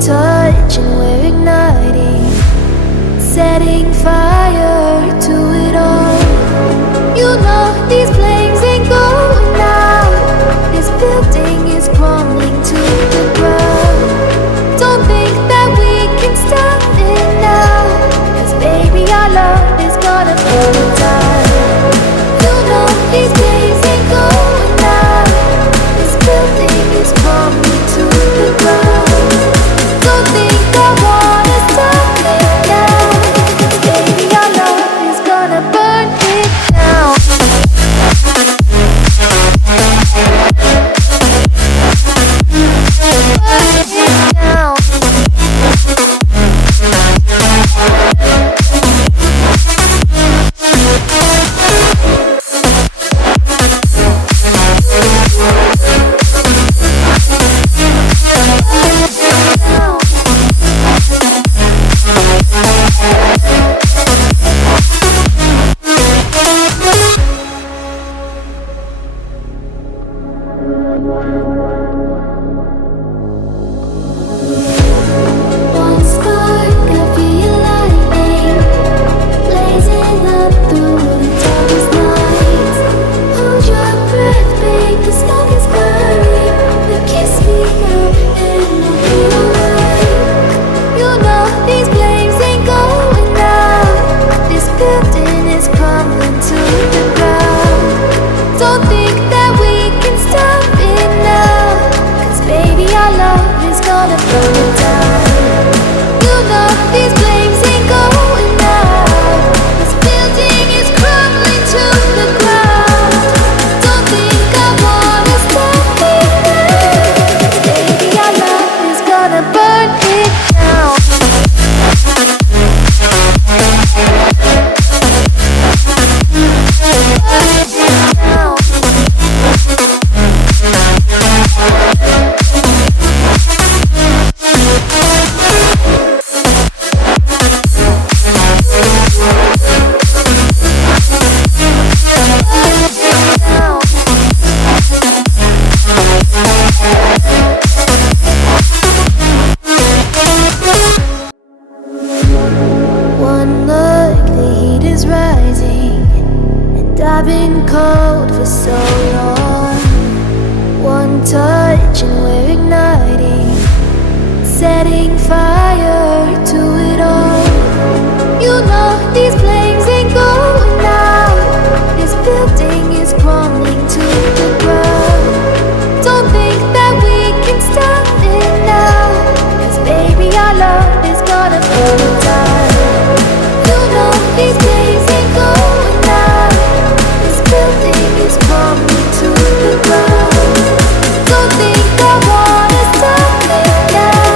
touch and we're igniting, setting fire to it all. You know these flames ain't going out. This building is crumbling to the ground. Don't think that we can stop it now, 'cause baby our love is gonna burn it down. You know these flames ain't going out. This building is crumbling to the ground. Don't think I wanna stop it now, 'cause baby our love is gonna burn it down. I've been cold for so long. One touch and we're igniting, setting fire to it all. You know these flames ain't going out. This building is crumbling to the ground. Don't think that we can stop it now, 'cause baby our love is gonna burn it down. You know these flames ain't going out. This building is crumbling to the ground. Don't think I wanna stop it now,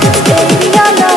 'cause baby our love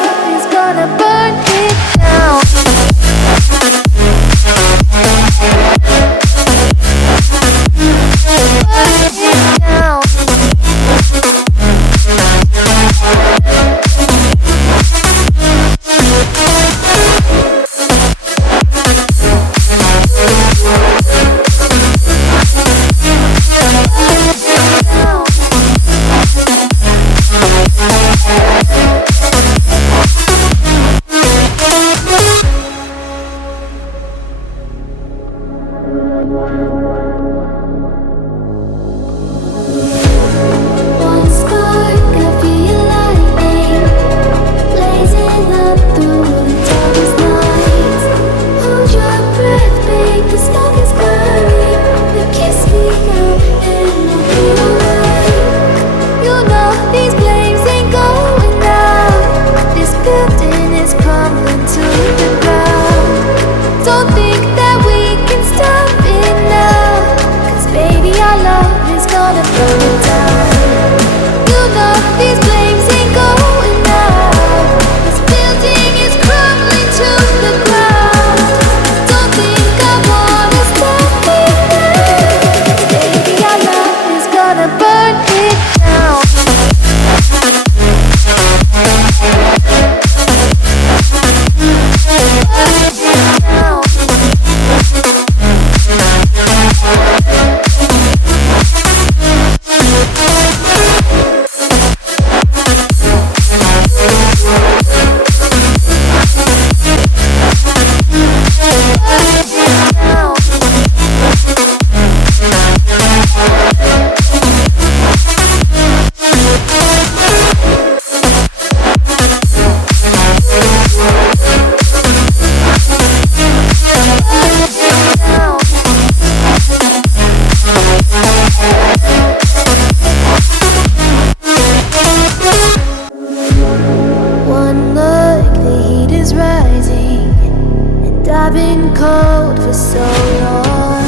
I've been cold for so long.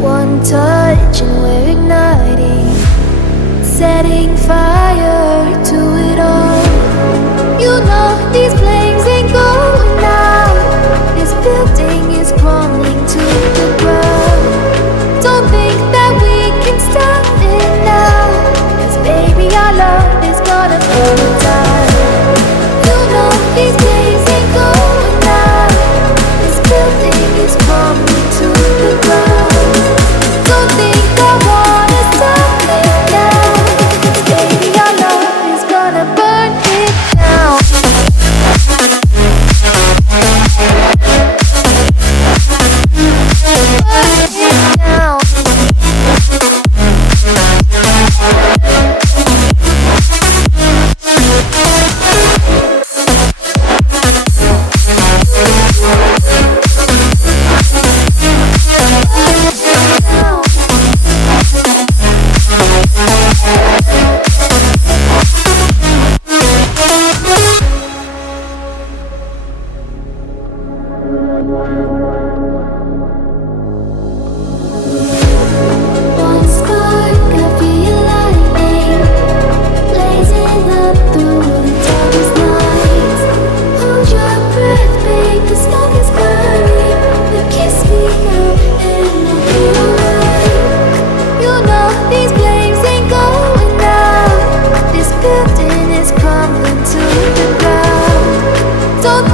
One touch and we're igniting, setting fire to it all. You know these flames ain't going out. This building is crumbling to the ground. Don't think that we can stop it now, 'cause baby our love is gonna burn it down. You know these flames ain't going out. This building is crumbling to the ground. Don't think I wanna stop it now, 'cause baby our love is gonna burn it down. One spark, I feel lightning blazing up through the darkest nights. Hold your breath, babe, the smoke is burning. Now kiss me up and we'll be alright. You know these flames ain't going out. This building is crumbling to the ground. Don't